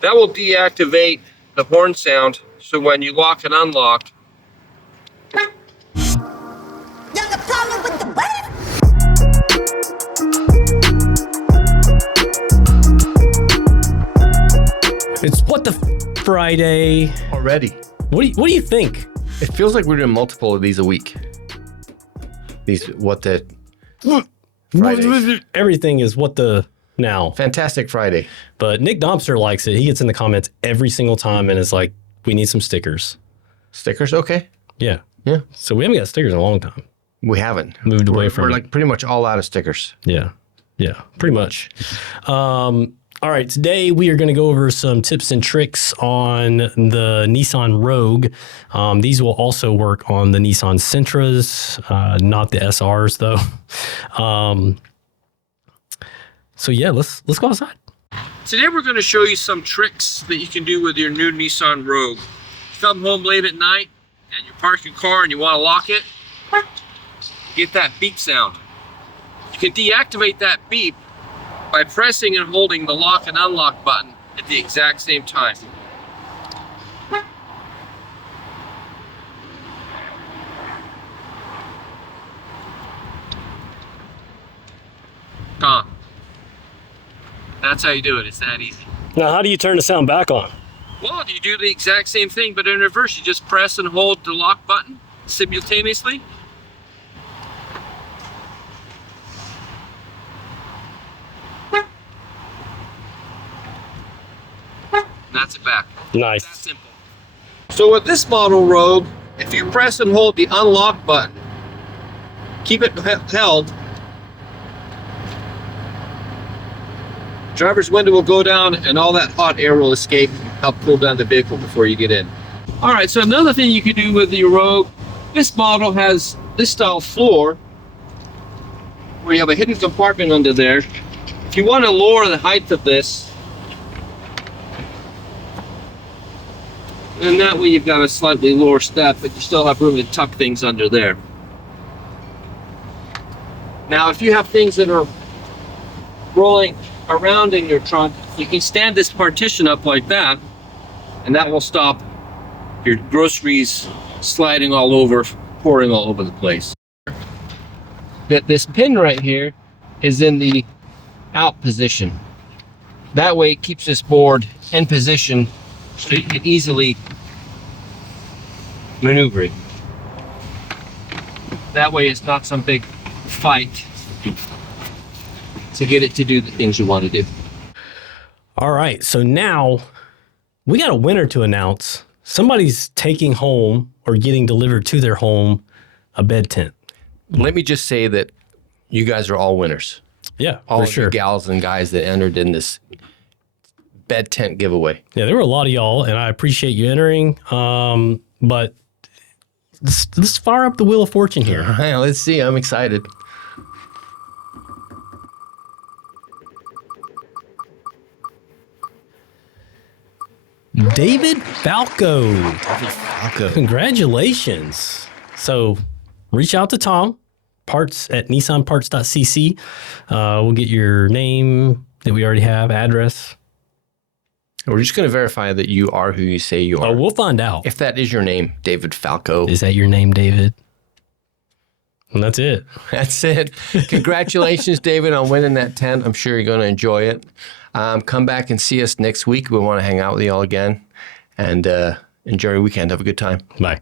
That will deactivate the horn sound, so when you lock and unlock, it's What the Friday already. What do you think? It feels like we're doing multiple of these a week. These What the Fridays. Everything is what the now. Fantastic Friday. But Nick Dompster likes it. He gets in the comments every single time and is like, we need some stickers. Stickers, okay. Yeah. Yeah. So we haven't got stickers in a long time. We haven't. Moved away from We're it. like pretty much all out of stickers. Yeah. Yeah, pretty much. All right, today we are going to go over some tips and tricks on the Nissan Rogue. These will also work on the Nissan Sentras, not the SRs though. So yeah, let's go outside. today we're going to show you some tricks that you can do with your new Nissan Rogue. You come home late at night and you park your car and you want to lock it, get that beep sound. You can deactivate that beep by pressing and holding the lock and unlock button at the exact same time. Gone. That's how you do it. It's that easy. Now, how do you turn the sound back on? Well, you do the exact same thing, but in reverse. You just press and hold the lock button simultaneously. That's it back. Nice. That's simple. So with this model Rogue, if you press and hold the unlock button, keep it held, driver's window will go down and all that hot air will escape and help cool down the vehicle before you get in. All right, so another thing you can do with your Rogue, this model has this style floor where you have a hidden compartment under there. If you want to lower the height of this, and that way you've got a slightly lower step, but you still have room to tuck things under there. Now, if you have things that are rolling around in your trunk, you can stand this partition up like that, and that will stop your groceries sliding all over, pouring all over the place. This pin right here is in the out position. That way it keeps this board in position so you can easily maneuver it. That way it's not some big fight to get it to do the things you want to do. All right, so now we got a winner to announce. Somebody's taking home or getting delivered to their home a bed tent. Let me just say that you guys are all winners. Yeah, All for of sure. you gals and guys that entered in this bed tent giveaway. Yeah, there were a lot of y'all, and I appreciate you entering. But let's fire up the Wheel of Fortune here. All right, let's see. I'm excited. David Falco. Falco. Congratulations. So reach out to Tom, parts at nissanparts.cc. We'll get your name that we already have, address. We're just going to verify that you are who you say you are. Oh, we'll find out. If that is your name, David Falco. Is that your name, David? And that's it. That's it. Congratulations, David, on winning that tent. I'm sure you're going to enjoy it. Come back and see us next week. We want to hang out with you all again. And enjoy your weekend. Have a good time. Bye.